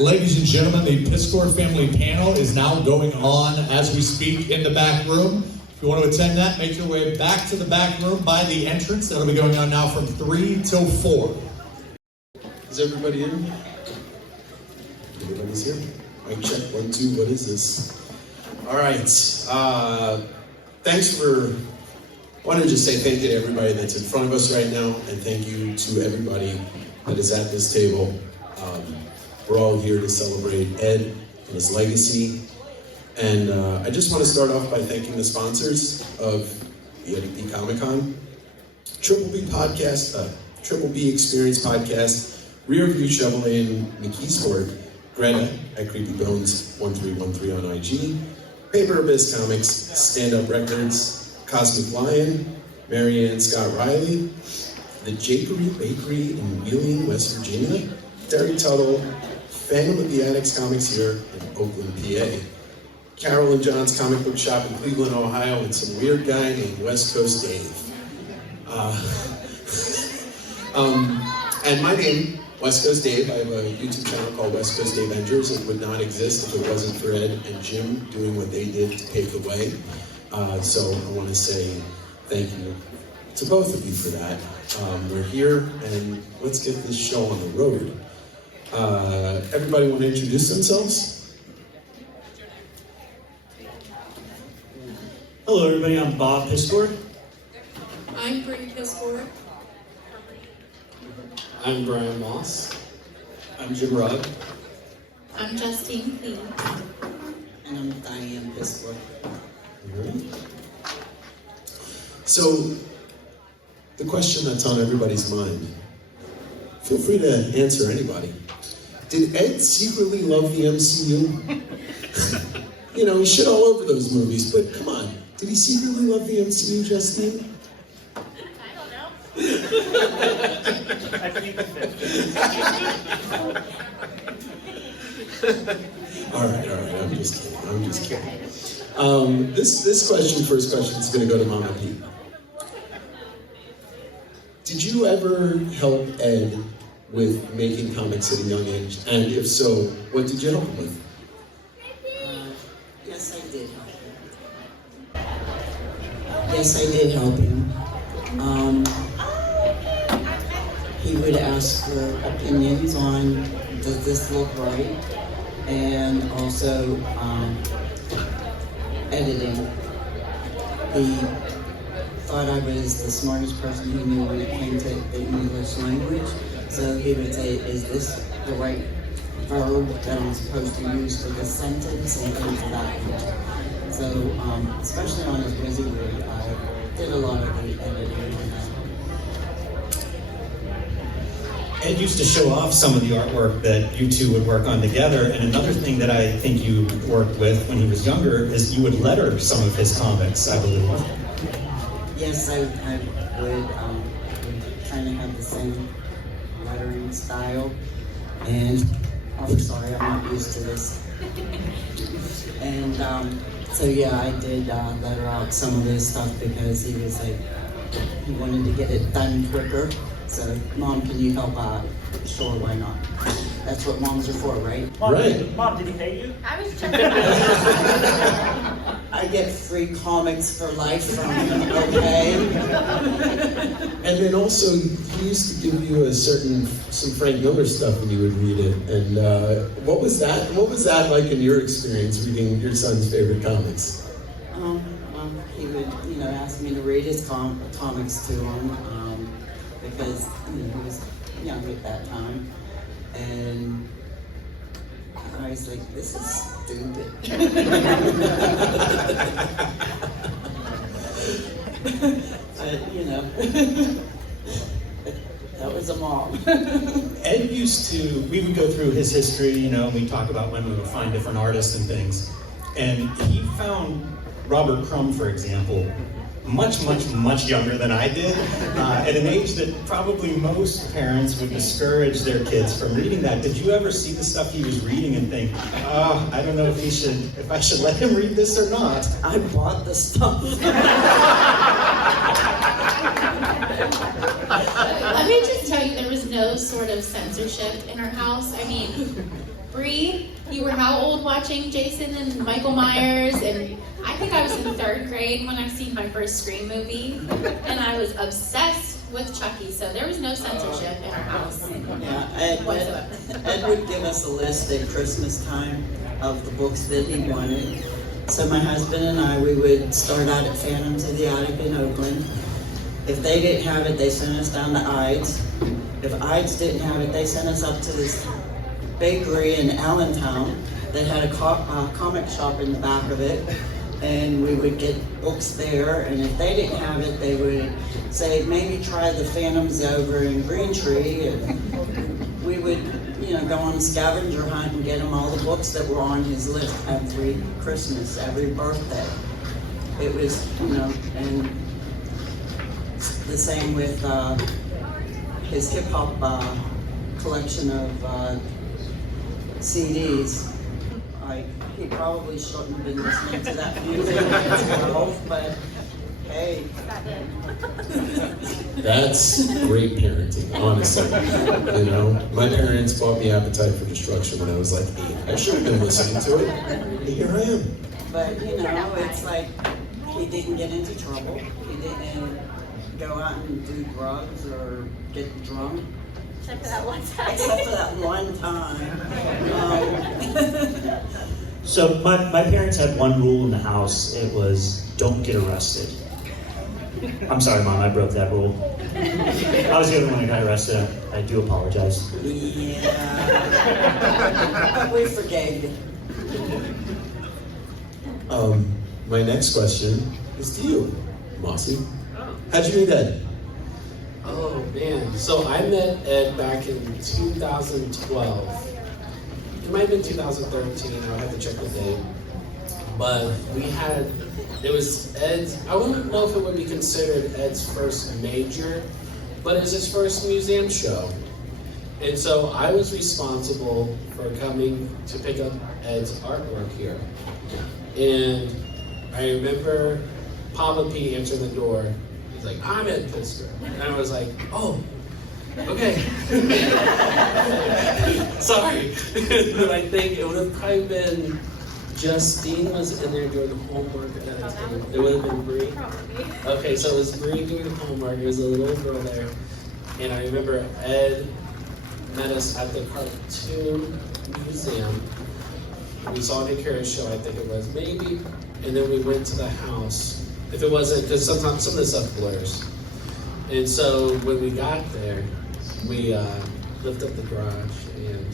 Ladies and gentlemen, the Piskor family panel is now going on as we speak in the back room. If you want to attend that, make your way back to the back room by the entrance. That'll be going on now from 3 till 4. Is everybody in? Everybody's here? Mic check, 1, 2, what is this? All right, thanks for, I wanted to just say thank you to everybody that's in front of us right now, and thank you to everybody that is at this table. We're all here to celebrate Ed and his legacy. And I just want to start off by thanking the sponsors of the Eddie Comicon, Triple B Podcast, Triple B Experience Podcast, Rear View Chevrolet in McKeesport, Greta at Creepy Bones 1313 on IG, Paper Abyss Comics, Stand Up Records, Cosmic Lion, Marianne Scott Riley, the Jakery Bakery in Wheeling, West Virginia, Derek Tuttle, Phantom of the Addicts Comics here in Oakland, PA, Carol and John's Comic Book Shop in Cleveland, Ohio, and some weird guy named West Coast Dave. And my name, West Coast Dave. I have a YouTube channel called West Coast Davengers. It would not exist if it wasn't for Ed and Jim doing what they did to pave the way. So I want to say thank you to both of you for that. We're here, and let's get this show on the road. Everybody want to introduce themselves? Hello everybody, I'm Bob Piskor. I'm Bryn Piskor. I'm Bryan Moss. I'm Jim Rugg. I'm Justine Clee. And I'm Diane Piskor. So, the question that's on everybody's mind, feel free to answer anybody. Did Ed secretly love the MCU? You know, he shit all over those movies, but come on, did he secretly love the MCU, Justine? I don't know. I think All right, I'm just kidding. This first question is going to go to Mama P. Did you ever help Ed with making comics at a young age? And if so, what did you help him with? Yes, I did help him. Yes, I did help him. He would ask for opinions on, does this look right? And also editing. He thought I was the smartest person he knew when it came to the English language. So he would say, is this the right verb that I'm supposed to use for this sentence, and things of that nature. So, especially on his WYSIWYG, I did a lot of the editing on that. Ed used to show off some of the artwork that you two would work on together, and another thing that I think you worked with when he was younger is you would letter some of his comics, I believe. Yes, I would kind of have the same lettering style, and I'm sorry, I'm not used to this. And so yeah, I did letter out some of his stuff because he was like, he wanted to get it done quicker. So, Mom, can you help out? Sure, why not? That's what moms are for, right? Mom, Right. Mom, did he pay you? I was checking. I get free comics for life from him, okay? And then also, he used to give you some Frank Miller stuff when you would read it. And what was that? What was that like in your experience reading your son's favorite comics? He would, ask me to read his comics to him, because, he was young at that time. And I was like, this is stupid. That was a mom. Ed we would go through his history, and we'd talk about when we would find different artists and things. And he found Robert Crumb, for example, much, much, much younger than I did, at an age that probably most parents would discourage their kids from reading that. Did you ever see the stuff he was reading and think, I don't know if I should let him read this or not? I bought the stuff. Let me just tell you, there was no sort of censorship in our house. I mean, Bree, you were how old watching Jason and Michael Myers? And I think I was in 3rd grade when I seen my first Scream movie, and I was obsessed with Chucky, so there was no censorship in our house whatsoever. Ed would give us a list at Christmas time of the books that he wanted. So my husband and I, we would start out at Phantoms of the Attic in Oakland. If they didn't have it, they sent us down to Ides. If Ides didn't have it, they sent us up to this bakery in Allentown that had a comic shop in the back of it. And we would get books there, and if they didn't have it, they would say, maybe try the Phantoms over in Green Tree, and we would, go on a scavenger hunt and get him all the books that were on his list every Christmas, every birthday. It was, and the same with his hip-hop collection of CDs. He probably shouldn't have been listening to that music at 12, but hey. That's great parenting, honestly. My parents bought me Appetite for Destruction when I was like 8. I should have been listening to it. And here I am. But it's like he didn't get into trouble. He didn't go out and do drugs or get drunk. Except for that one time. Except for that one time. So my parents had one rule in the house. It was don't get arrested. I'm sorry, Mom, I broke that rule. I was the only one that got arrested. I do apologize. Yeah. We forgave you. My next question is to you, Mossy. How'd you meet Ed? Oh man, so I met Ed back in 2012. It might have been 2013, I'll have to check the date. But it was Ed's, I wouldn't know if it would be considered Ed's first major, but it was his first museum show. And so I was responsible for coming to pick up Ed's artwork here. And I remember Papa P answering the door. He's like, I'm Ed Piskor. And I was like, oh, okay. Sorry. But I think it would have probably been Justine was in there doing the homework at that time. It would have been Bree. Okay, so it was Bree doing the homework. There was a little girl there. And I remember Ed met us at the Cartoon Museum. We saw Nick Harris show, I think it was, maybe. And then we went to the house. If it wasn't, because sometimes some of this stuff blurs. And so when we got there, we lifted up the garage and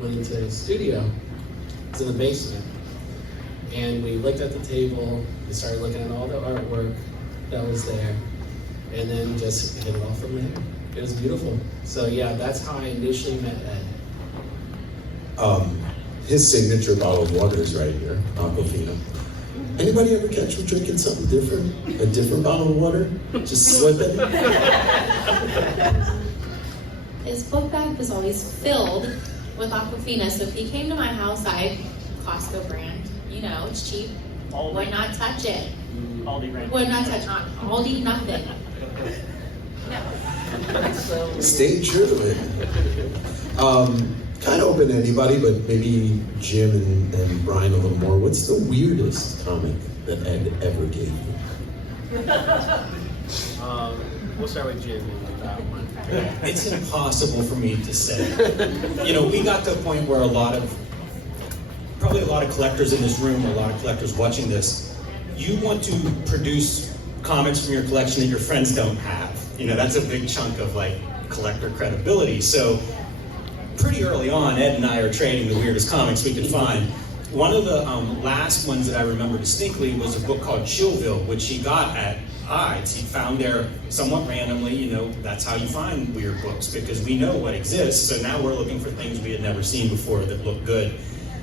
went into the studio. It's in the basement. And we looked at the table, we started looking at all the artwork that was there, and then just hit it off from there. It was beautiful. So yeah, that's how I initially met Ed. His signature bottle of water is right here, Aquafina. Anybody ever catch him drinking something different? A different bottle of water? Just slipping? His book bag was always filled with Aquafina, so if he came to my house, Costco brand, it's cheap. Would not touch it. Aldi brand. Would not touch Aldi, nothing. No. Stay true to it. Kind of open to anybody, but maybe Jim and Bryan a little more. What's the weirdest comic that Ed ever gave you? We'll start with Jim with that one. It's impossible for me to say. We got to a point where probably a lot of collectors in this room, or a lot of collectors watching this, you want to produce comics from your collection that your friends don't have. That's a big chunk of collector credibility. So pretty early on, Ed and I are trading the weirdest comics we could find. One of the last ones that I remember distinctly was a book called Chillville, which he got at Ides. He found there somewhat randomly, that's how you find weird books, because we know what exists, so now we're looking for things we had never seen before that look good.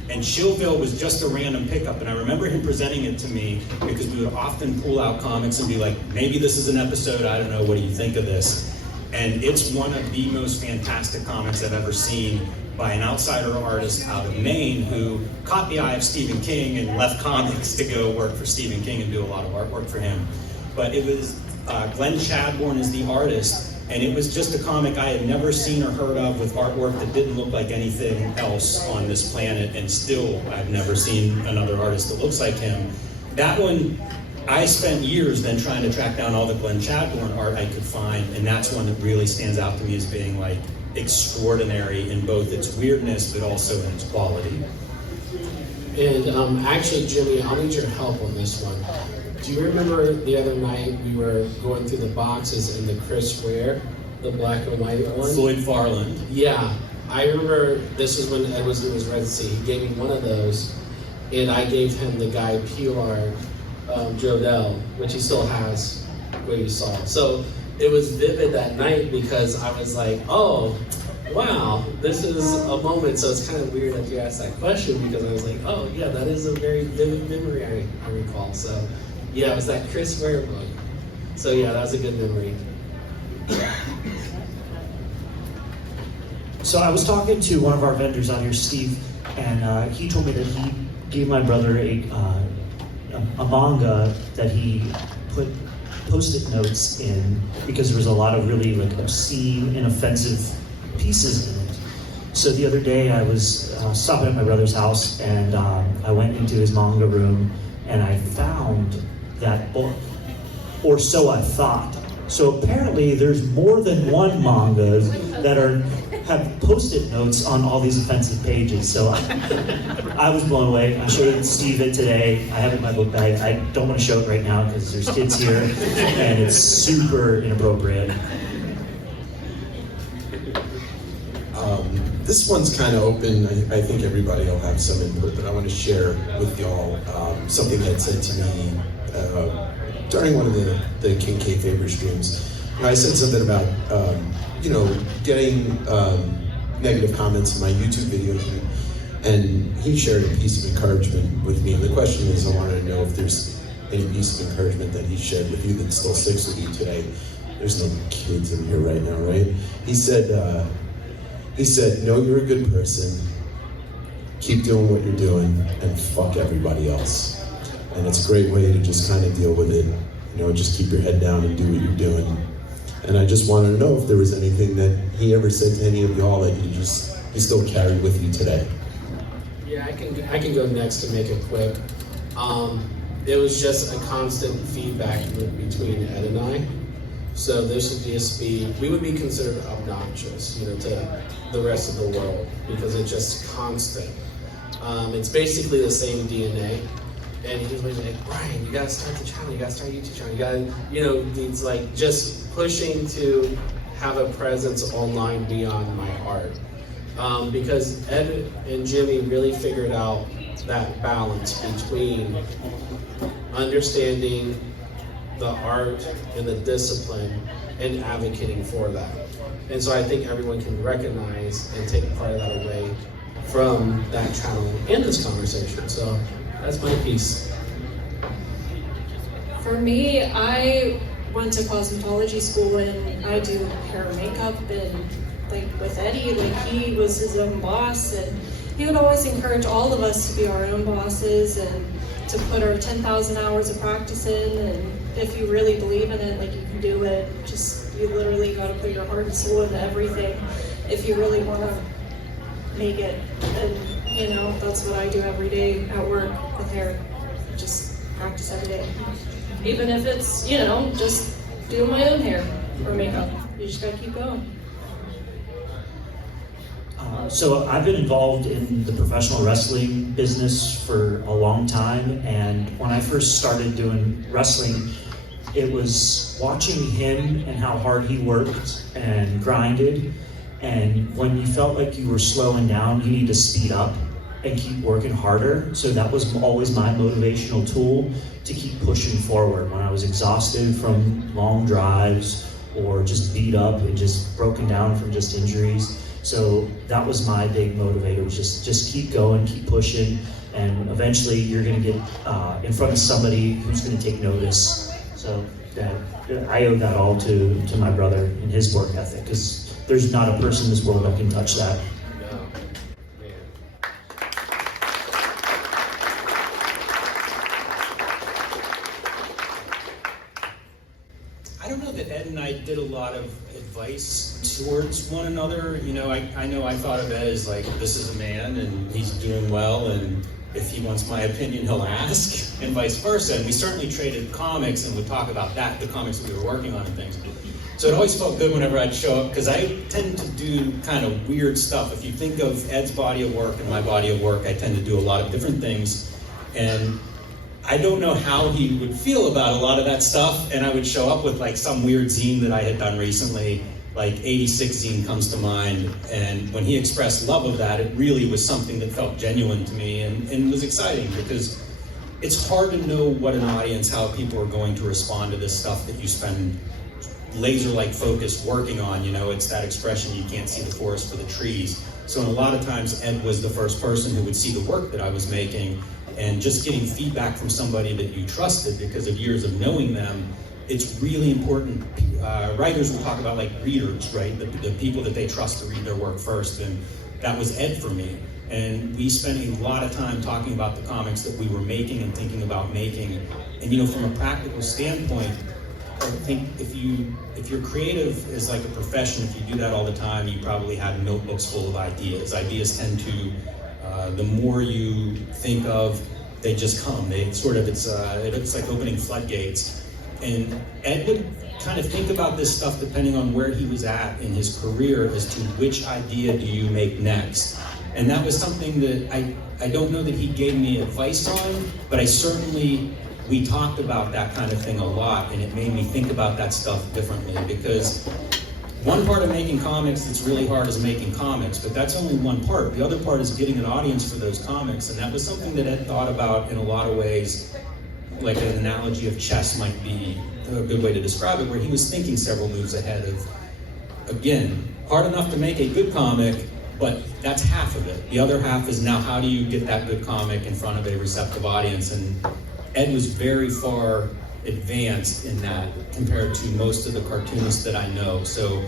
And Chillville was just a random pickup, and I remember him presenting it to me because we would often pull out comics and be like, maybe this is an episode, I don't know, what do you think of this? And it's one of the most fantastic comics I've ever seen by an outsider artist out of Maine who caught the eye of Stephen King and left comics to go work for Stephen King and do a lot of artwork for him. But it was Glenn Chadbourne is the artist, And it was just a comic I had never seen or heard of, with artwork that didn't look like anything else on this planet, and still I've never seen another artist that looks like him. That one, I spent years then trying to track down all the Glenn Chadbourne art I could find, and that's one that really stands out to me as being like extraordinary in both its weirdness but also in its quality. And actually, Jimmy, I'll need your help on this one. Do you remember the other night we were going through the boxes and the Chris Ware, the black and white one? Floyd Farland. Yeah, I remember this was when Ed was doing his residency. He gave me one of those, and I gave him the Guy Pilar Jodel, which he still has, where you saw. So it was vivid that night because I was like, oh, wow, this is a moment. So it's kind of weird that you asked that question, because I was like, oh yeah, that is a very vivid memory I recall. So yeah, it was that Chris Ware book. So yeah, that was a good memory. So I was talking to one of our vendors out here, Steve, and he told me that he gave my brother a manga that he put post-it notes in because there was a lot of really like obscene and offensive pieces in it. So the other day I was stopping at my brother's house, and I went into his manga room and I found that book, or so I thought. So apparently there's more than one manga that have post-it notes on all these offensive pages. So I was blown away. I showed Steve it today. I have it in my book bag. I don't want to show it right now because there's kids here and it's super inappropriate. This one's kind of open. I think everybody will have some input, but I want to share with y'all something that said to me during one of the King Kayfabe streams. I said something about getting negative comments in my YouTube videos, and he shared a piece of encouragement with me. And the question is, I wanted to know if there's any piece of encouragement that he shared with you that still sticks with you today. There's no kids in here right now, right? He said, know you're a good person, keep doing what you're doing, and fuck everybody else. And it's a great way to just kind of deal with it. Just keep your head down and do what you're doing. And I just wanted to know if there was anything that he ever said to any of y'all that you still carry with you today. Yeah, I can go next to make it quick. It was just a constant feedback between Ed and I. So this would just be, we would be considered obnoxious, to the rest of the world, because it's just constant. It's basically the same DNA. And he was like, Bryan, you gotta start the channel, you gotta start a YouTube channel, you gotta, it's like just pushing to have a presence online beyond my art. Because Ed and Jimmy really figured out that balance between understanding the art and the discipline and advocating for that. And so I think everyone can recognize and take part of that away from that channel and this conversation. So that's my piece. For me, I went to cosmetology school and I do hair and makeup, and like with Eddie, like he was his own boss, and he would always encourage all of us to be our own bosses and to put our 10,000 hours of practice in, and if you really believe in it, like you can do it. Just, you literally got to put your heart and soul into everything if you really want to make it. And that's what I do every day at work with hair. Just practice every day. Even if it's, just doing my own hair or makeup. You just gotta keep going. So I've been involved in the professional wrestling business for a long time, and when I first started doing wrestling, it was watching him and how hard he worked and grinded, and when you felt like you were slowing down, you need to speed up and keep working harder. So that was always my motivational tool to keep pushing forward when I was exhausted from long drives or just beat up and just broken down from just injuries. So that was my big motivator, was just keep going, keep pushing, and eventually you're gonna get in front of somebody who's gonna take notice. So I owe that all to my brother and his work ethic, because there's not a person in this world that can touch that. I don't know that Ed and I did a lot of advice towards one another. You know, I know I thought of Ed as like, this is a man and he's doing well, and if he wants my opinion, he'll ask, and vice versa. And we certainly traded comics and would talk about that, the comics that we were working on and things. So it always felt good whenever I'd show up, because I tend to do kind of weird stuff. If you think of Ed's body of work and my body of work, I tend to do a lot of different things. And I don't know how he would feel about a lot of that stuff, and I would show up with like some weird zine that I had done recently, like 86 zine comes to mind, and when he expressed love of that, it really was something that felt genuine to me and was exciting, because it's hard to know what an audience, how people are going to respond to this stuff that you spend laser-like focus working on. You know, it's that expression, you can't see the forest for the trees. So a lot of times Ed was the first person who would see the work that I was making, and just getting feedback from somebody that you trusted because of years of knowing them, it's really important. Writers will talk about like readers, right? The people that they trust to read their work first, and that was Ed for me. And we spent a lot of time talking about the comics that we were making and thinking about making. And you know, from a practical standpoint, I think if you're creative as like a profession, if you do that all the time, you probably have notebooks full of ideas. Ideas tend to, the more you think of, they just come. They sort of, it's like opening floodgates. And Ed would kind of think about this stuff depending on where he was at in his career as to which idea do you make next. And that was something that I don't know that he gave me advice on, but we talked about that kind of thing a lot, and it made me think about that stuff differently, because one part of making comics that's really hard is making comics, but that's only one part. The other part is getting an audience for those comics, and that was something that Ed thought about in a lot of ways. Like an analogy of chess might be a good way to describe it, where he was thinking several moves ahead of, again, hard enough to make a good comic, but that's half of it. The other half is now how do you get that good comic in front of a receptive audience? And Ed was very far advanced in that compared to most of the cartoonists that I know. So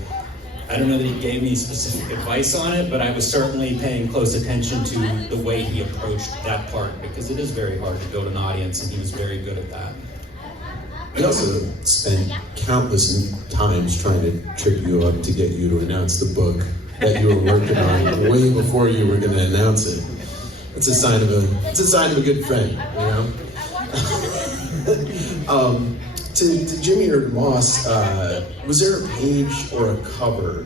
I don't know that he gave me specific advice on it, but I was certainly paying close attention to the way he approached that part, because it is very hard to build an audience, and he was very good at that. We also spent countless times trying to trip you up to get you to announce the book that you were working on way before you were going to announce it. It's a sign of a good friend, you know. To Jimmy or Moss, was there a page or a cover,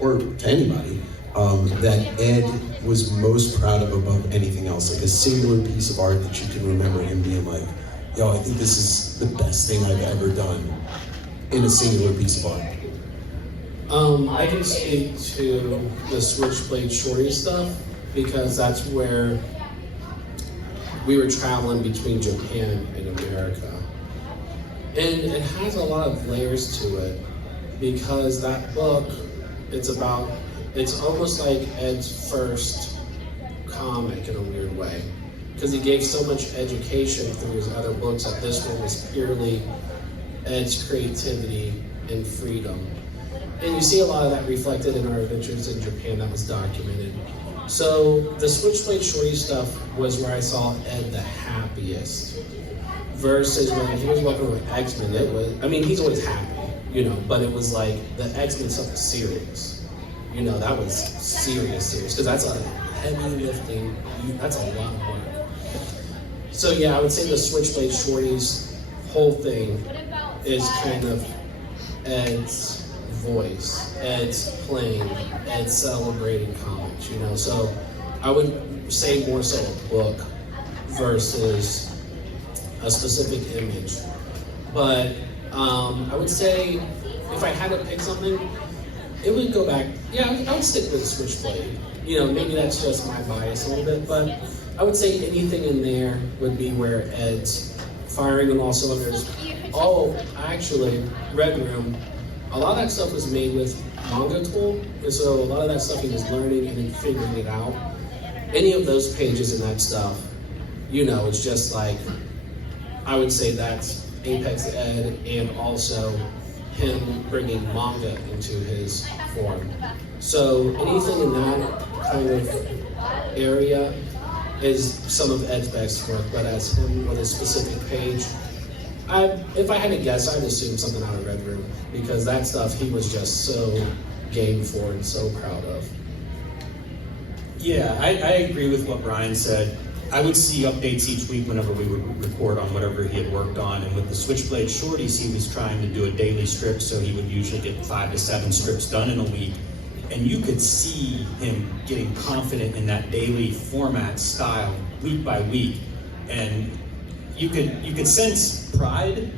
or to anybody, that Ed was most proud of above anything else? Like a singular piece of art that you can remember him being like, yo, I think this is the best thing I've ever done in a singular piece of art. I can speak to the Switchblade Shorty stuff, because that's where we were traveling between Japan and America. And it has a lot of layers to it, because that book, it's almost like Ed's first comic in a weird way, because he gave so much education through his other books that this one was purely Ed's creativity and freedom. And you see a lot of that reflected in our adventures in Japan that was documented. So the Switchblade Shorty stuff was where I saw Ed the happiest, versus when he was working with X-Men, he's always happy, you know, but it was like the X-Men stuff was serious. You know, that was serious, because that's a heavy lifting, that's a lot of work. So yeah, I would say the Switchblade Shorties whole thing is kind of Ed's voice, Ed's playing, Ed's celebrating comics, you know. So I would say more so a book versus a specific image. But I would say if I had to pick something, it would go back, I would stick with Switchblade. You know, maybe that's just my bias a little bit, but I would say anything in there would be where Ed's firing on all cylinders. Oh, actually, Red Room, a lot of that stuff was made with Manga Tool, and so a lot of that stuff he was learning and then figuring it out. Any of those pages and that stuff, you know, it's just like, I would say that's Apex Ed, and also him bringing manga into his form. So anything in that kind of area is some of Ed's best work, but as him with a specific page, If I had to guess, I'd assume something out of Red Room, because that stuff he was just so game for and so proud of. Yeah, I agree with what Bryan said. I would see updates each week whenever we would report on whatever he had worked on. And with the Switchblade Shorties, he was trying to do a daily strip, so he would usually get 5 to 7 strips done in a week. And you could see him getting confident in that daily format style week by week. And you could sense pride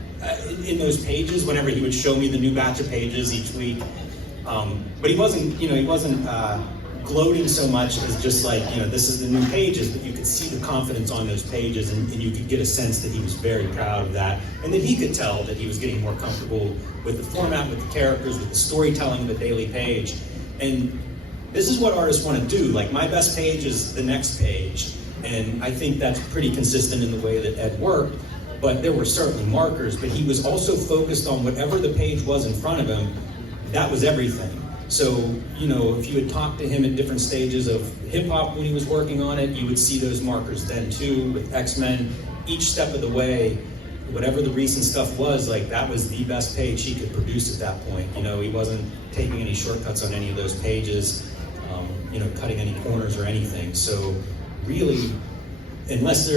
in those pages whenever he would show me the new batch of pages each week. But he wasn't gloating so much as just like, this is the new pages, but you could see the confidence on those pages, and you could get a sense that he was very proud of that, and that he could tell that he was getting more comfortable with the format, with the characters, with the storytelling of the daily page. And this is what artists want to do. Like, my best page is the next page, and I think that's pretty consistent in the way that Ed worked, but there were certainly markers, but he was also focused on whatever the page was in front of him. That was everything. So, if you had talked to him at different stages of hip-hop when he was working on it, you would see those markers then too, with X-Men. Each step of the way, whatever the recent stuff was, like, that was the best page he could produce at that point. He wasn't taking any shortcuts on any of those pages, cutting any corners or anything. So really, unless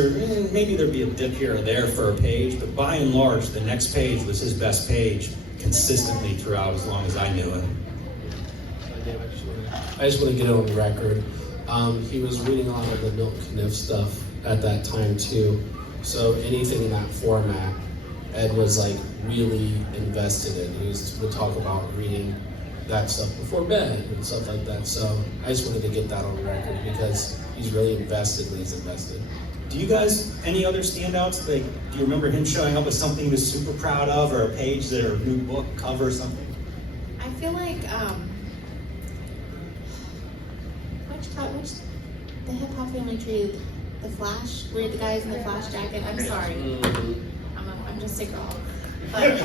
maybe there'd be a dip here or there for a page, but by and large, the next page was his best page consistently throughout as long as I knew him. I just want to get it on the record. He was reading a lot of the Milton Caniff stuff at that time too. So anything in that format, Ed was like really invested in. He would talk about reading that stuff before bed and stuff like that. So I just wanted to get that on the record because he's really invested when he's invested. Do you guys, any other standouts? Like, do you remember him showing up with something he was super proud of, or a page or a new book cover or something? I feel like, which the Hip Hop Family Tree, the Flash, where the guy's in the Flash jacket. I'm sorry, I'm just a girl. But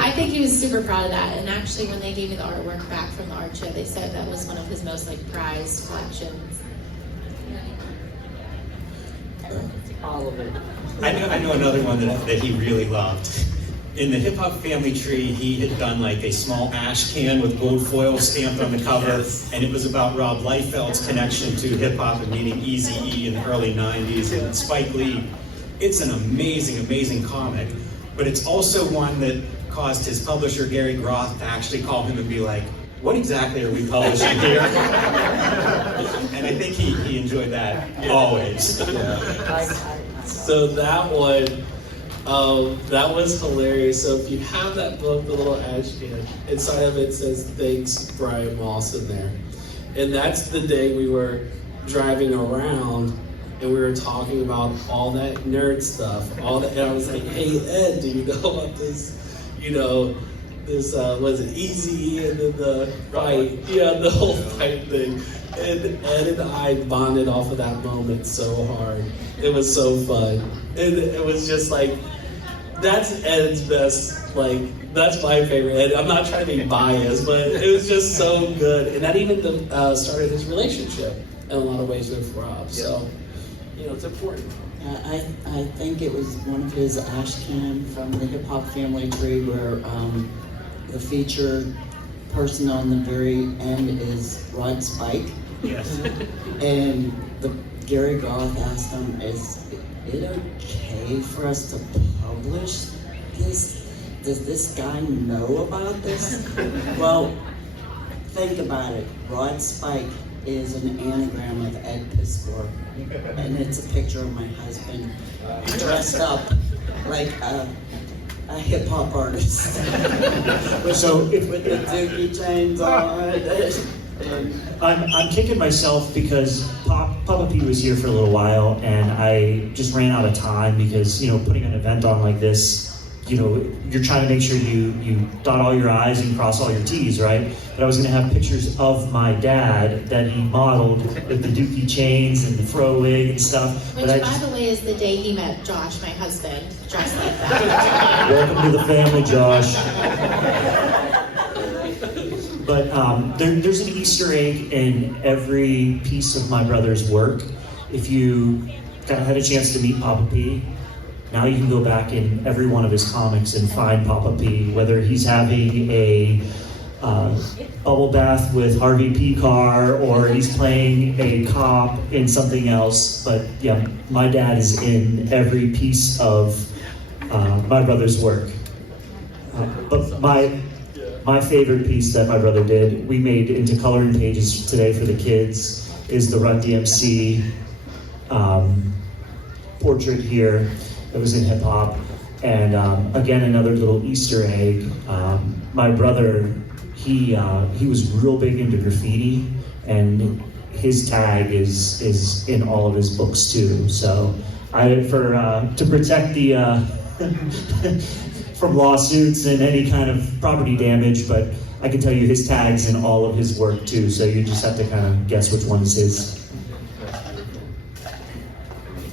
I think he was super proud of that. And actually, when they gave me the artwork back from the art show, they said that was one of his most prized collections. All of it. I know another one that he really loved. In the Hip Hop Family Tree, he had done a small ash can with gold foil stamped on the cover, and it was about Rob Liefeld's connection to hip hop and meeting Eazy-E in the early 90s and Spike Lee. It's an amazing, amazing comic, but it's also one that caused his publisher, Gary Groth, to actually call him and be like, what exactly are we publishing here? And I think he enjoyed that always. So that one, that was hilarious. So if you have that book, the little ash can, inside of it says, thanks, Brian Moss in there. And that's the day we were driving around and we were talking about all that nerd stuff. And I was like, hey, Ed, do you know about this, this, was it Easy and then the fight? Yeah, the whole fight thing. And Ed and I bonded off of that moment so hard. It was so fun. And it was just that's Ed's best, that's my favorite Ed. I'm not trying to be biased, but it was just so good. And that even started his relationship in a lot of ways with Rob. So, it's important. I think it was one of his ash can from the Hip Hop Family Tree where the featured person on the very end is Rod Spike. Yes. And Gary Goth asked him, is it okay for us to publish this? Does this guy know about this? Well, think about it. Rod Spike is an anagram of Ed Piskor, and it's a picture of my husband dressed up like a hip hop artist. So with the dookie chains on. I'm kicking myself because Papa P was here for a little while, and I just ran out of time because putting an event on like this, you're trying to make sure you dot all your I's and cross all your T's, right? But I was going to have pictures of my dad that he modeled with the dookie chains and the fro wig and stuff. Which, but by the way, is the day he met Josh, my husband, dressed like that. Welcome to the family, Josh. But there's an Easter egg in every piece of my brother's work. If you had a chance to meet Papa P, now you can go back in every one of his comics and find Papa P, whether he's having a bubble bath with Harvey Piskor or he's playing a cop in something else. But yeah, my dad is in every piece of my brother's work. But my favorite piece that my brother did, we made into coloring pages today for the kids, is the Run DMC portrait here that was in hip hop. And again, another little Easter egg. My brother, he was real big into graffiti, and his tag is in all of his books too. So to protect the from lawsuits and any kind of property damage, but I can tell you his tag's in all of his work too, so you just have to kind of guess which one is his.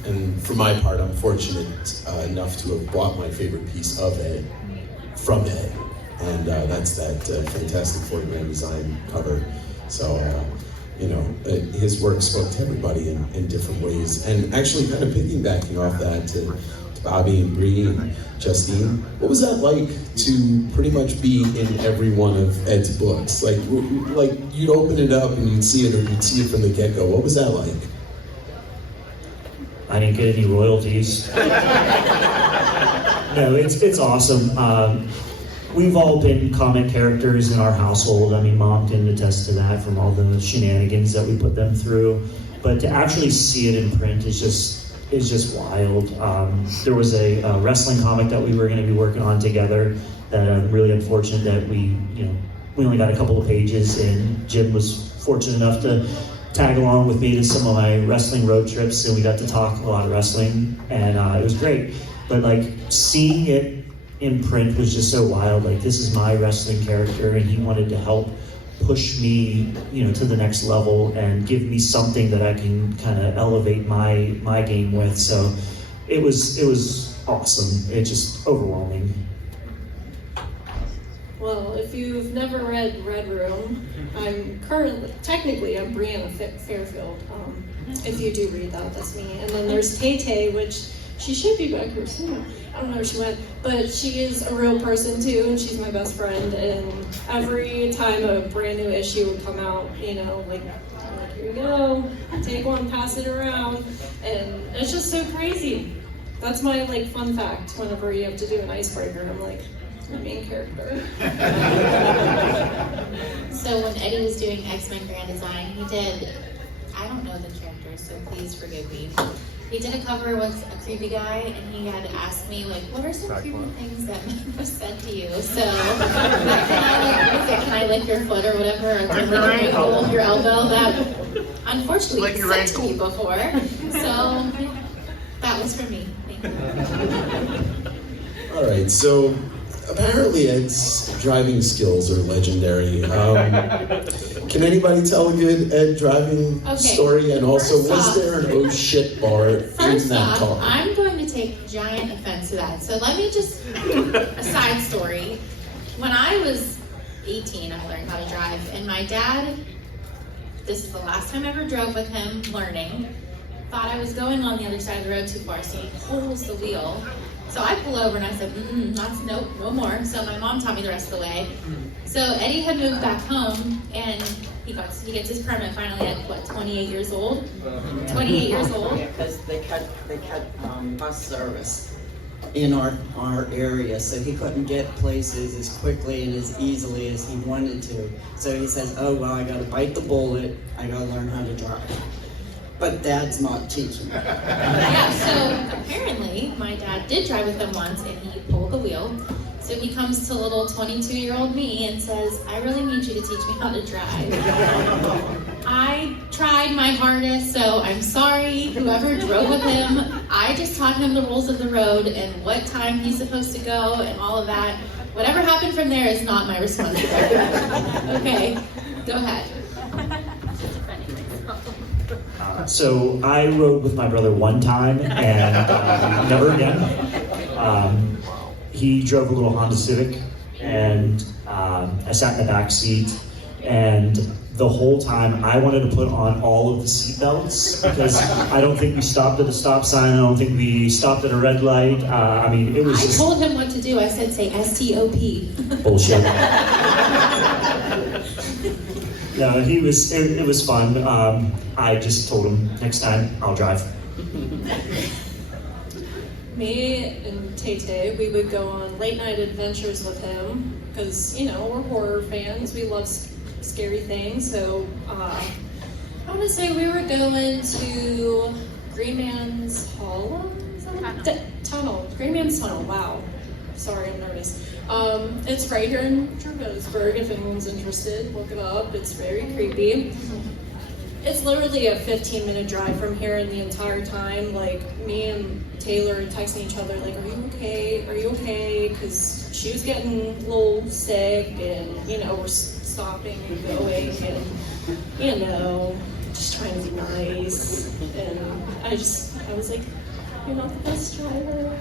And for my part, I'm fortunate enough to have bought my favorite piece of Ed from Ed, and that's that fantastic 40-man design cover. So, his work spoke to everybody in different ways. And actually, kind of piggybacking off that to Bobby and Bree and Justine, what was that like to pretty much be in every one of Ed's books? Like you'd open it up and you'd see it, or you'd see it from the get-go. What was that like? I didn't get any royalties. No, it's awesome. We've all been comic characters in our household. I mean, Mom can attest to that from all the shenanigans that we put them through. But to actually see it in print is just wild. There was a wrestling comic that we were going to be working on together that I'm really unfortunate that we only got a couple of pages in. Jim was fortunate enough to tag along with me to some of my wrestling road trips, and we got to talk a lot of wrestling, and it was great. But like seeing it in print was just so wild. Like, this is my wrestling character, and he wanted to help push me, to the next level and give me something that I can kind of elevate my game with. So it was awesome. It's just overwhelming. Well, if you've never read Red Room, I'm Brianna Fairfield. If you do read that, that's me. And then there's Tay-Tay, which she should be back here soon. I don't know where she went, but she is a real person too, and she's my best friend. And every time a brand new issue would come out, I'm like, here you go, take one, pass it around, and it's just so crazy. That's my fun fact. Whenever you have to do an icebreaker, I'm like, the main character. So when Eddie was doing X-Men Grand Design, he did, I don't know the character, so please forgive me. He did a cover with a creepy guy, and he had asked me, what are some creepy things that men have said to you? So, can I lick your foot or whatever, or can I lick your elbow? That, unfortunately, he said to me before. So, that was for me. Thank you. All right, so apparently Ed's driving skills are legendary. Can anybody tell a good Ed driving story? And also, was there an oh shit bar in that car? I'm going to take giant offense to that. So let me just, a side story. When I was 18, I learned how to drive, and my dad, this is the last time I ever drove with him learning, thought I was going on the other side of the road too far, so he pulls the wheel. So I pull over and I said, nope, no more. So my mom taught me the rest of the way. So Eddie had moved back home, and he gets his permit finally at 28 years old? 28 years old? Yeah, because they cut bus service in our area, so he couldn't get places as quickly and as easily as he wanted to. So he says, oh, well, I gotta bite the bullet, I gotta learn how to drive. But Dad's not teaching. Yeah, so apparently my dad did drive with him once, and he pulled the wheel. So he comes to little 22-year-old me and says, I really need you to teach me how to drive. I tried my hardest, so I'm sorry, whoever drove with him. I just taught him the rules of the road and what time he's supposed to go and all of that. Whatever happened from there is not my responsibility. Okay, go ahead. So I rode with my brother one time and never again. He drove a little Honda Civic, and I sat in the back seat, And the whole time I wanted to put on all of the seatbelts because I don't think we stopped at a stop sign. I don't think we stopped at a red light. I mean, it was I just told him what to do. I said, say S-T-O-P. bullshit. No, it was fun. I just told him, next time, I'll drive. Me and Tay, we would go on late night adventures with him because, you know, we're horror fans. We love scary things. So I want to say we were going to Green Man's Hollow? Tunnel. Green Man's Tunnel. Wow. Sorry, I'm nervous. It's right here in Travisburg. If anyone's interested, look it up. It's very creepy. It's literally a 15-minute drive from here, and the entire time, like, me and Taylor texting each other, like, are you okay? Are you okay? Because she was getting a little sick, and, you know, we're stopping and going, and, you know, just trying to be nice. And I was like, you're not the best driver.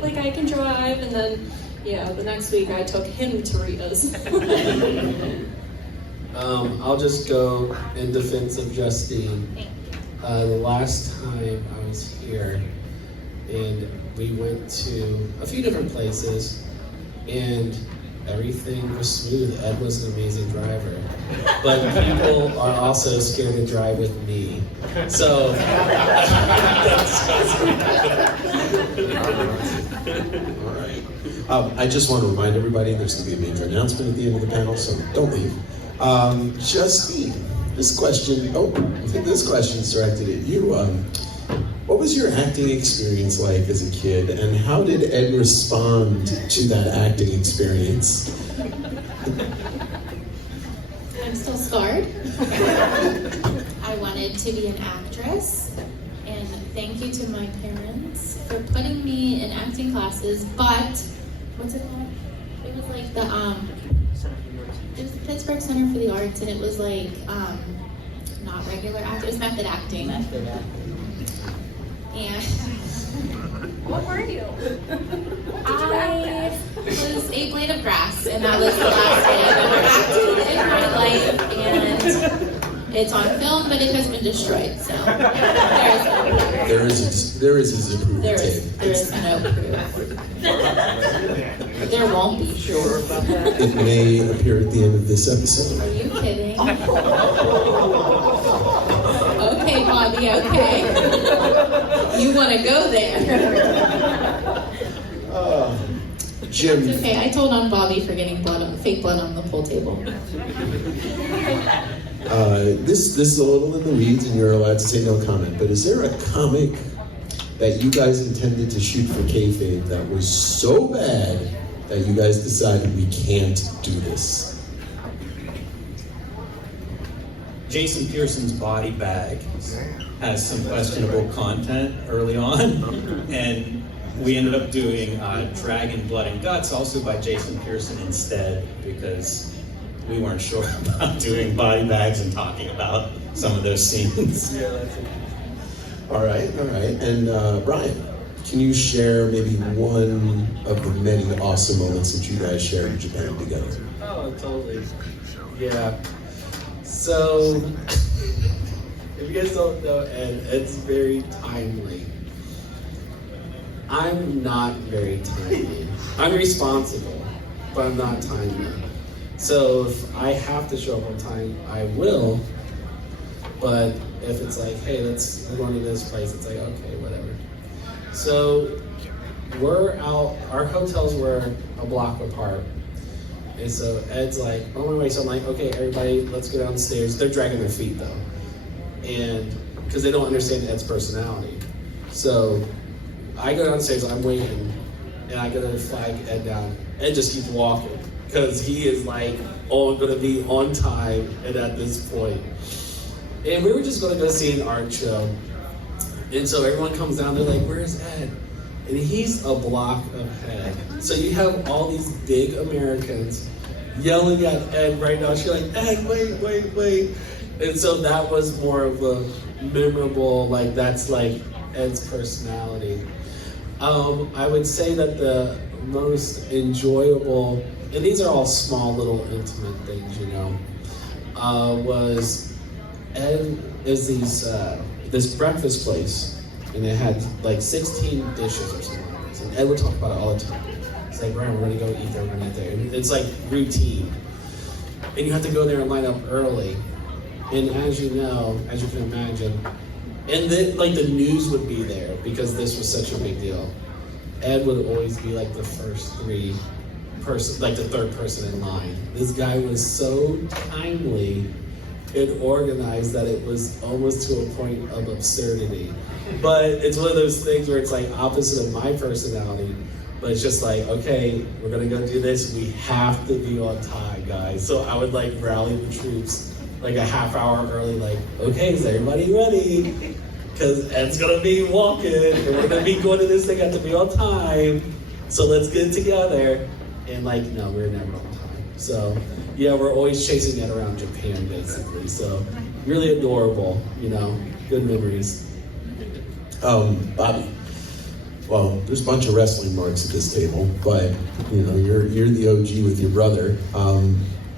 Like, I can drive. And then, yeah, the next week I took him to Rita's. I'll just go in defense of Justine. The last time I was here, and we went to a few different places, and everything was smooth. Ed was an amazing driver. But people are also scared to drive with me. So, that's All right. I just want to remind everybody there's going to be a major announcement at the end of the panel, so don't leave. Justine, this question is directed at you. What was your acting experience like as a kid, and how did Ed respond to that acting experience? I'm still scarred. I wanted to be an actress, and thank you to my parents for putting me in acting classes, but, what's it called? It was like it was the Pittsburgh Center for the Arts, and it was like, not regular acting, it was method acting. And What were you? I was a blade of grass, and that was the last day I've ever acted in my life, and it's on film, but it has been destroyed, so There is a Zapruder there tape. is no proof. There won't be. Sure about that? It may appear at the end of this episode. Are you kidding? Okay, Bobby, okay. You want to go there. Jim, It's okay, I told on Bobby for getting fake blood on the pool table. this is a little in the weeds, and you're allowed to say no comment, but is there a comic that you guys intended to shoot for Kayfabe that was so bad that you guys decided we can't do this? Jason Pearson's body bag has some questionable content early on, and we ended up doing Dragon, Blood, and Guts, also by Jason Pearson instead, because we weren't sure about doing body bags and talking about some of those scenes. Yeah, that's it. All right. And Bryan, can you share maybe one of the many awesome moments that you guys shared in Japan together? Oh, totally. Yeah. So, if you guys don't know Ed, Ed's very timely. I'm not very timely. I'm responsible, but I'm not timely. So if I have to show up on time, I will. But if it's like, hey, we're going to this place, it's like, okay, whatever. So we're out, our hotels were a block apart. And so Ed's like, oh my way, so I'm like, okay, everybody, let's go downstairs. They're dragging their feet though. And, because they don't understand Ed's personality. So I go downstairs, I'm waiting, and I go to flag Ed down. Ed just keeps walking, because he is like, oh, I'm gonna be on time, and at this point. And we were just gonna go see an art show. And so everyone comes down, they're like, where's Ed? And he's a block ahead. So you have all these big Americans yelling at Ed right now. She's like, Ed, wait. And so that was more of a memorable, like, that's like Ed's personality. I would say that most enjoyable, and these are all small little intimate things, you know, was Ed is this breakfast place, and it had like 16 dishes or something like this, and Ed would talk about it all the time. It's like, Bryan, we're gonna go eat there, we're gonna eat there. And it's like routine. And you have to go there and line up early. And as you know, as you can imagine, and then like the news would be there because this was such a big deal. Ed would always be like the first three person, like the third person in line. This guy was so timely and organized that it was almost to a point of absurdity. But it's one of those things where it's like opposite of my personality. But it's just like, okay, we're gonna go do this. We have to be on time, guys. So I would like rally the troops like a half hour early, like, okay, is everybody ready? Because Ed's gonna be walking, and we're gonna be going to this thing, have to be on time. So let's get it together. And like, no, we're never on time. So yeah, we're always chasing Ed around Japan, basically. So really adorable, you know, good memories. Bobby. Well, there's a bunch of wrestling marks at this table, but you know, you're the OG with your brother.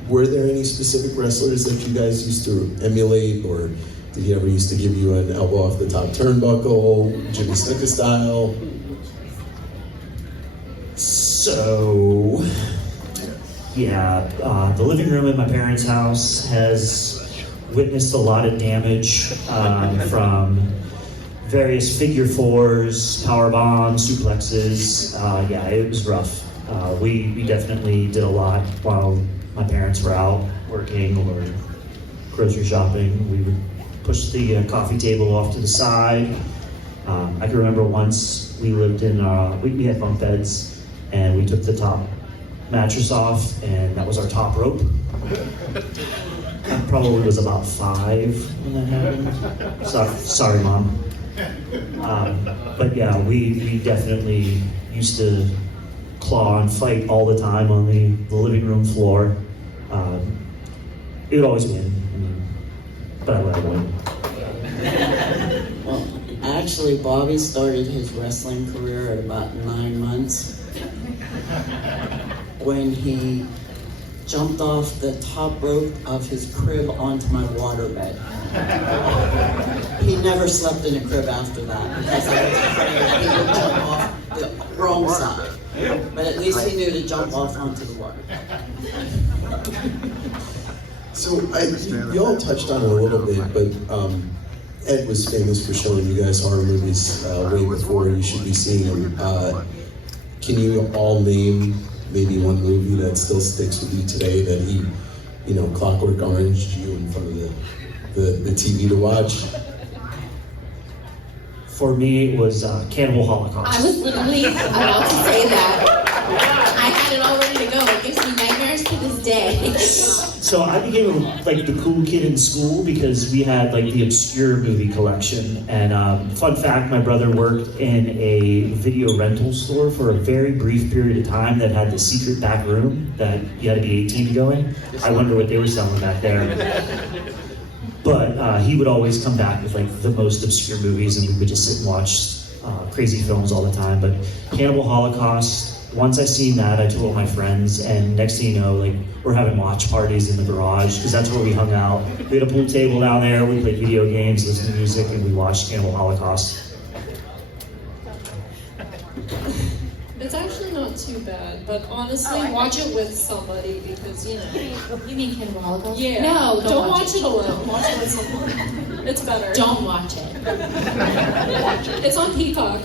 Were there any specific wrestlers that you guys used to emulate, or did he ever used to give you an elbow off the top turnbuckle, Jimmy Snuka style? So, yeah, the living room in my parents' house has witnessed a lot of damage from various figure fours, power bombs, suplexes. Yeah, it was rough. We definitely did a lot while my parents were out working or grocery shopping. We would push the coffee table off to the side. I can remember once we lived in, we had bunk beds, and we took the top mattress off, and that was our top rope. I probably was about 5 when that happened. Sorry, Mom. But yeah, we definitely used to claw and fight all the time on the living room floor. It would always win, but I let it win. Well, actually, Bobby started his wrestling career at about 9 months when he jumped off the top rope of his crib onto my waterbed. He never slept in a crib after that because I was afraid that he would jump off the wrong side. But at least he knew to jump off onto the water. So you all touched on it a little bit, but Ed was famous for showing you guys horror movies way before you should be seeing them. Can you all name maybe one movie that still sticks with you today that he, you know, Clockwork Oranged you in front of the TV to watch? For me, it was Cannibal Holocaust. I was literally about to say that. I had it all ready to go. It gives me nightmares to this day. So I became like the cool kid in school because we had like the obscure movie collection. And fun fact, my brother worked in a video rental store for a very brief period of time that had the secret back room that you had to be 18 to go in. I wonder what they were selling back there. But he would always come back with like the most obscure movies, and we would just sit and watch crazy films all the time. But Cannibal Holocaust, once I seen that, I told all my friends, and next thing you know, like we're having watch parties in the garage because that's where we hung out. We had a pool table down there. We played video games, listened to music, and we watched Cannibal Holocaust. It's actually not too bad, but honestly, watch it with somebody because, you know. You mean Cannibal Holocaust? Yeah. No, don't watch it alone. Watch it with someone. It's better. Don't watch it. It's on Peacock.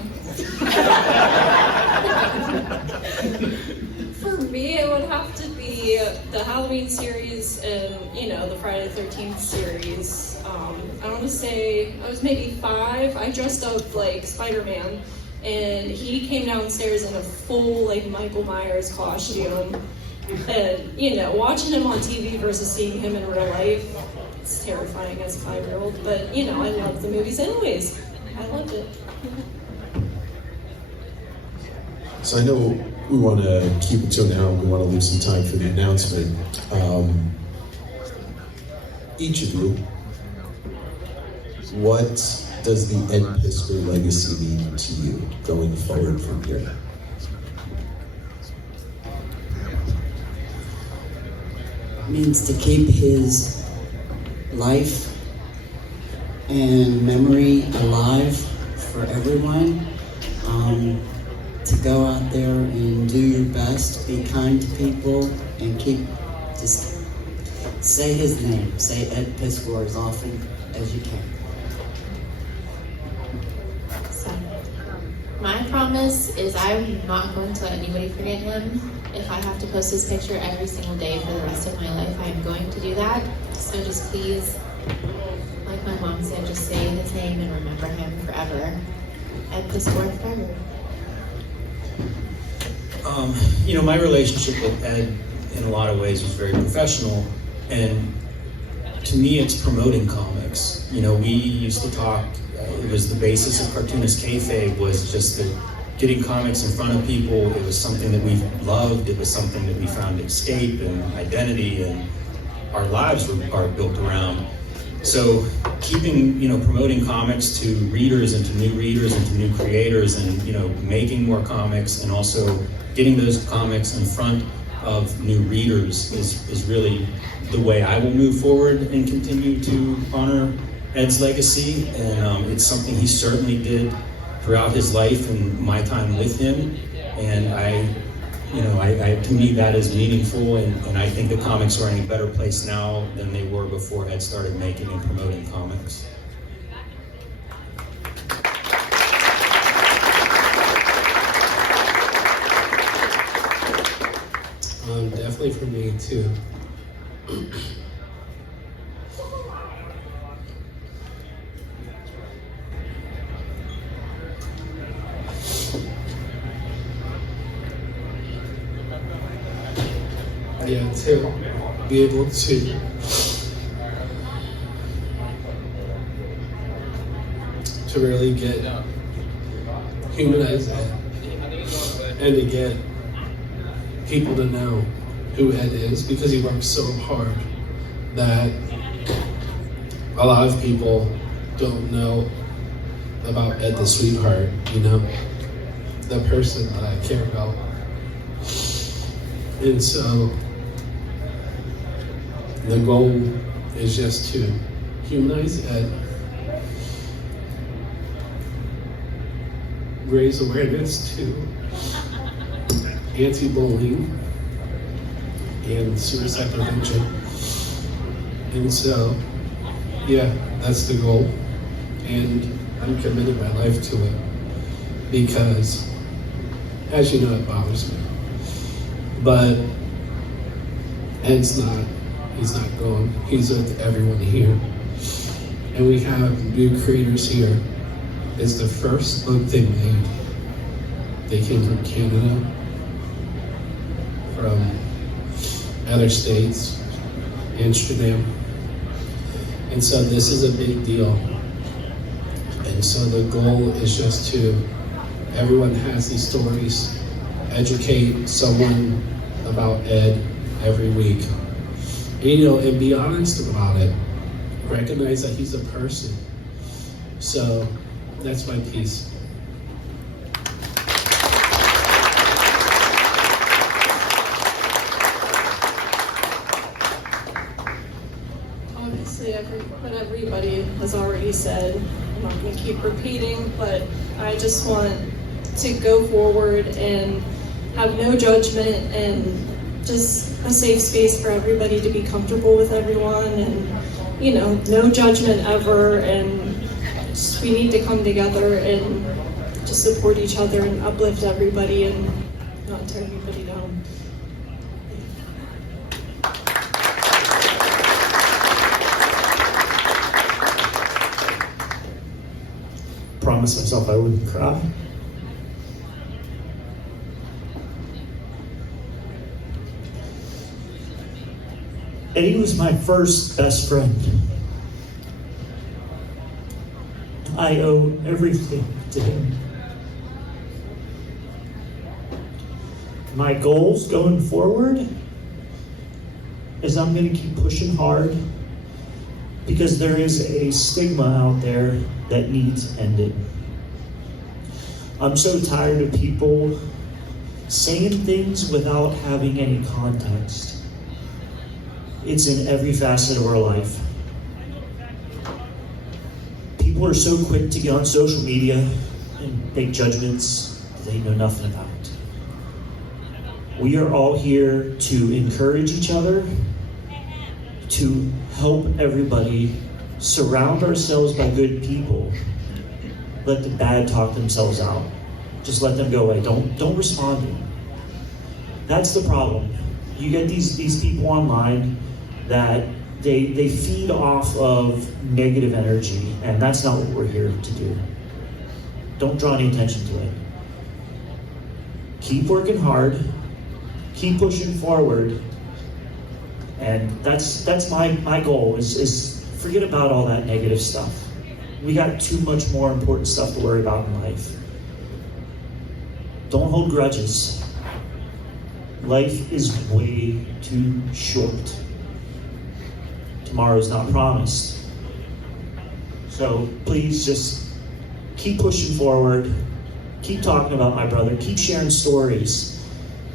For me, it would have to be the Halloween series and, you know, the Friday the 13th series. I want to say I was maybe 5. I dressed up like Spider-Man, and he came downstairs in a full, like, Michael Myers costume. And, you know, watching him on TV versus seeing him in real life, it's terrifying as a 5-year-old. But, you know, I love the movies anyways. I loved it. So I know we want to keep it to an hour. We want to leave some time for the announcement. Each of you, what does the Ed Piskor legacy mean to you going forward from here? means to keep his life and memory alive for everyone. To go out there and do your best, be kind to people, and just say his name. Say Ed Piskor as often as you can. So, my promise is I'm not going to let anybody forget him. If I have to post his picture every single day for the rest of my life, I am going to do that. So just please, like my mom said, just say his name and remember him forever. Ed Piskor forever. My relationship with Ed in a lot of ways was very professional, and to me it's promoting comics. We used to talk, it was the basis of Cartoonist Kayfabe, was just that getting comics in front of people. It was something that we loved, it was something that we found escape and identity, and our lives are built around. So keeping, promoting comics to readers and to new readers and to new creators, and making more comics, and also getting those comics in front of new readers is really the way I will move forward and continue to honor Ed's legacy. And it's something he certainly did throughout his life and my time with him. And to me that is meaningful, and I think the comics are in a better place now than they were before Ed started making and promoting comics. Definitely for me too. Yeah, to be able to really get humanize Ed, and to get people to know who Ed is, because he works so hard that a lot of people don't know about Ed the sweetheart, the person that I care about. And so the goal is just to humanize Ed, raise awareness to anti-bullying and suicide prevention. And so, yeah, that's the goal. And I'm committed my life to it because, as you know, it bothers me. But Ed's he's not going. He's with everyone here. And we have new creators here. It's the first book they made. They came from Canada, from other states, Amsterdam. And so this is a big deal. And so the goal is just to, everyone has these stories, educate someone about Ed every week. And be honest about it. Recognize that he's a person. So that's my piece. Obviously, what everybody has already said, I'm not going to keep repeating, but I just want to go forward and have no judgment and just a safe space for everybody to be comfortable with everyone, and no judgment ever, and just, we need to come together and just support each other and uplift everybody and not tear anybody down. Promised myself I wouldn't cry. Eddie was my first best friend. I owe everything to him. My goals going forward is I'm going to keep pushing hard, because there is a stigma out there that needs ended. I'm so tired of people saying things without having any context. It's in every facet of our life. People are so quick to get on social media and make judgments that they know nothing about. We are all here to encourage each other, to help everybody, surround ourselves by good people. Let the bad talk themselves out. Just let them go away. Don't respond to them. That's the problem. You get these people online that they feed off of negative energy, and that's not what we're here to do. Don't draw any attention to it. Keep working hard, keep pushing forward, and that's my goal is forget about all that negative stuff. We got too much more important stuff to worry about in life. Don't hold grudges. Life is way too short. Tomorrow's not promised. So please just keep pushing forward, keep talking about my brother, keep sharing stories,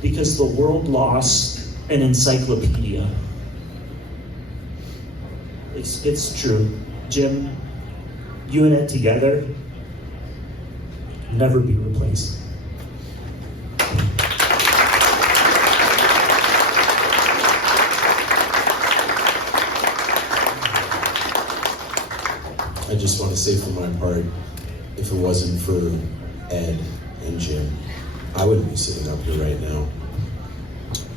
because the world lost an encyclopedia. It's true. Jim, you and Ed together, never be replaced. I just want to say for my part, if it wasn't for Ed and Jim, I wouldn't be sitting up here right now.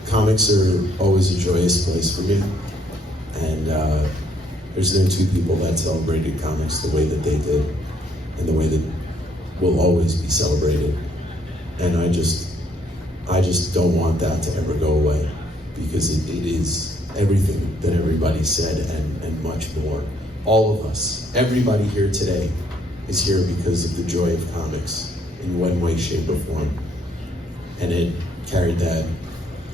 Comics are always a joyous place for me, and there's no two people that celebrated comics the way that they did, and the way that will always be celebrated. And I just don't want that to ever go away, because it is everything that everybody said and much more. All of us, everybody here today is here because of the joy of comics in one way, shape, or form. And Ed carried that,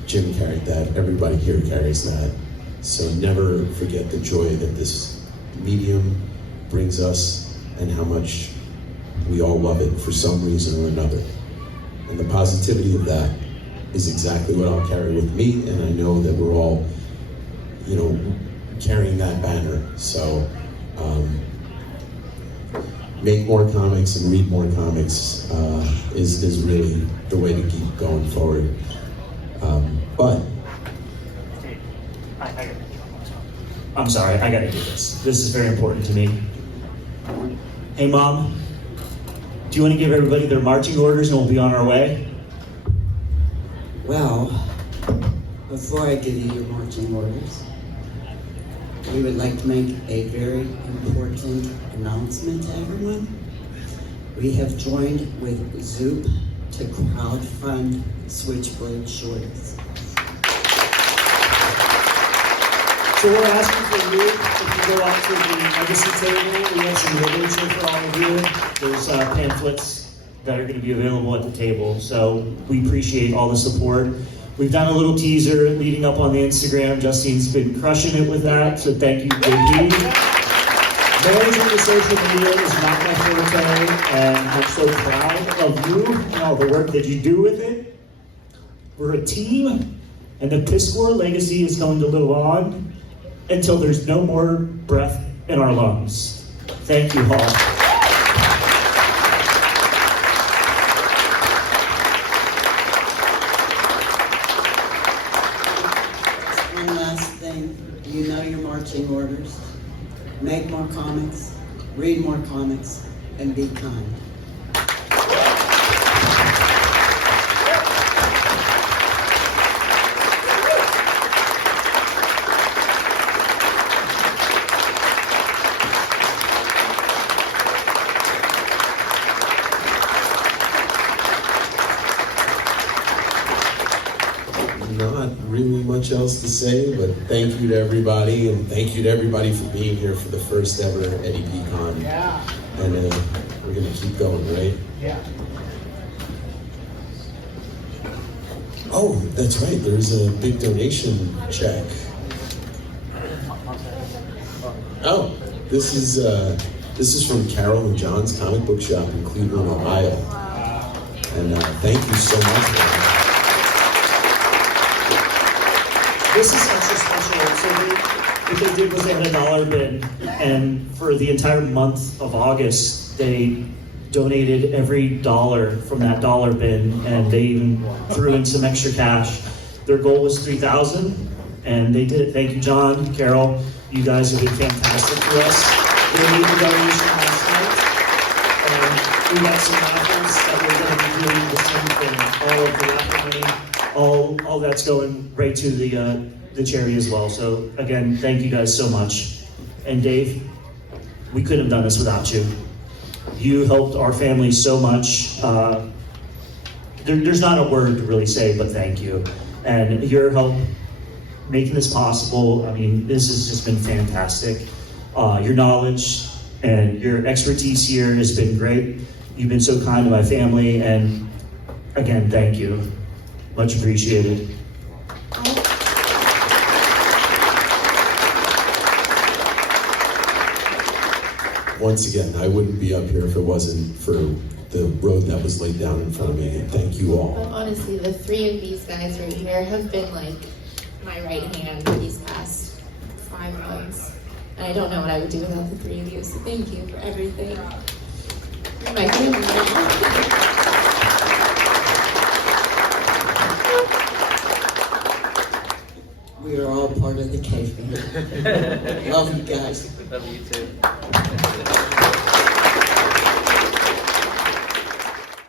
Jim carried that, everybody here carries that. So never forget the joy that this medium brings us and how much we all love it for some reason or another. And the positivity of that is exactly what I'll carry with me, and I know that we're all, carrying that banner. So make more comics and read more comics is really the way to keep going forward. But I'm sorry, I gotta do this. This is very important to me. Hey, Mom, do you want to give everybody their marching orders and we'll be on our way? Well, before I give you your marching orders, we would like to make a very important announcement to everyone. We have joined with Zoop to crowdfund Switchblade shorts. So we're asking for you, if you go out to the legacy table, we have some literature for all of you. There's pamphlets that are going to be available at the table. So we appreciate all the support. We've done a little teaser leading up on the Instagram. Justine's been crushing it with that, so thank you, JP. Managing the social media is not my forte, and I'm so proud of you and all the work that you do with it. We're a team, and the Piskor legacy is going to live on until there's no more breath in our lungs. Thank you, Hall. One last thing, you know your marching orders. Make more comics, read more comics, and be kind. not really much else to say, but thank you to everybody, and thank you to everybody for being here for the first ever Eddie P. Con. Yeah. And we're gonna keep going, right? Yeah. Oh, that's right, there's a big donation check. Oh, this is from Carol and John's comic book shop in Cleveland, Ohio. And thank you so much for that. This is extra special. So what they did was they had a dollar bin, and for the entire month of August, they donated every dollar from that dollar bin, and they even threw in some extra cash. Their goal was $3,000, and they did it. Thank you, John, Carol. You guys have been fantastic for us. They made the donation last night, and we got some raffles that we're going to be doing the same thing. All of the raffle money, all that's going right to the charity as well. So again, thank you guys so much. And Dave, we couldn't have done this without you. You helped our family so much. There's not a word to really say, but thank you. And your help making this possible, I mean, this has just been fantastic. Your knowledge and your expertise here has been great. You've been so kind to my family, and again, thank you. Much appreciated. Once again, I wouldn't be up here if it wasn't for the road that was laid down in front of me, and thank you all. But honestly, the three of these guys right here have been like my right hand these past 5 months. And I don't know what I would do without the three of you, so thank you for everything. You're my family. We are all part of the Kayfabe. Love you guys. Love you too.